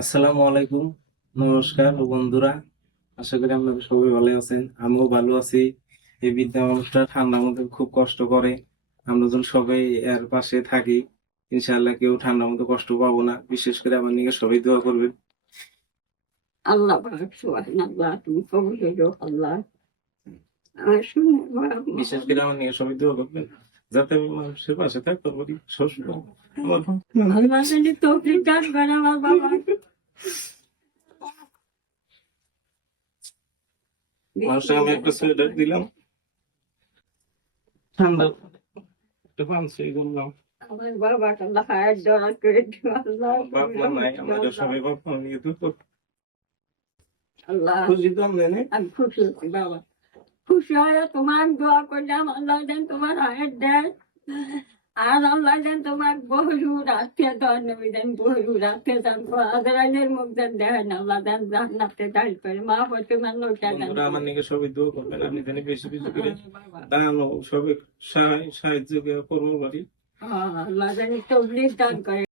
আসসালামু আলাইকুম, নমস্কার বন্ধুরা। আশা করি আপনারা সবাই ভালো আছেন, আমিও ভালো আছি। এই বৃদ্ধা মানুষটা ঠান্ডার মধ্যে খুব কষ্ট করে। আমরা যখন সবাই এর পাশে থাকি, ইনশাআল্লাহ কেউ ঠান্ডার মধ্যে কষ্ট পাবো না। বিশেষ করে আমার নিকে সবাই দোয়া করবেন। আল্লাহ পাক সুবহানাল্লাহ, তুমি কবুল করো আল্লাহ। আমার শুনে বিশেষ করে আমার নিকে সবাই দোয়া করবেন, যাতে আমি মানুষের পাশে থাকতে পারি সবসময়। আল্লাহ জানি তৌফিক দান করে আমার বাবা। মানুষটা আমি একটা সোয়েটার দিলাম, ঠান্ডা একটা পাঞ্চি করলাম। আমার বাবাকে আল্লাহ হায়াত দয়া করে দিও আল্লাহ। বাপ মা নাই, আমাদের সবাই বাপ মা নিয়ে তো আল্লাহ খুশি তো আমি আমি খুশি হচ্ছি বাবা। খুশি হয়ে তোমার দোয়া করলাম, আল্লাহ যেন তোমার হায়াত দেয়। আর আল্লাহ যেন তোমার বহু রাখতে দেন, নবী যেন বহু রাখতে চান, আজরাইলের মুখ যেন দেখেন, আল্লাহ যেন জান্নাতে দাঁড় করে মা হতে মানুষটা যেন। বন্ধুরা আমার নিকে সবাই দোয়া করবেন, আমি জানি বেশি বেশি করে দান ও সবাই সাহায্য কর্ম করি। আল্লাহ যেন তৌফিক দান করে।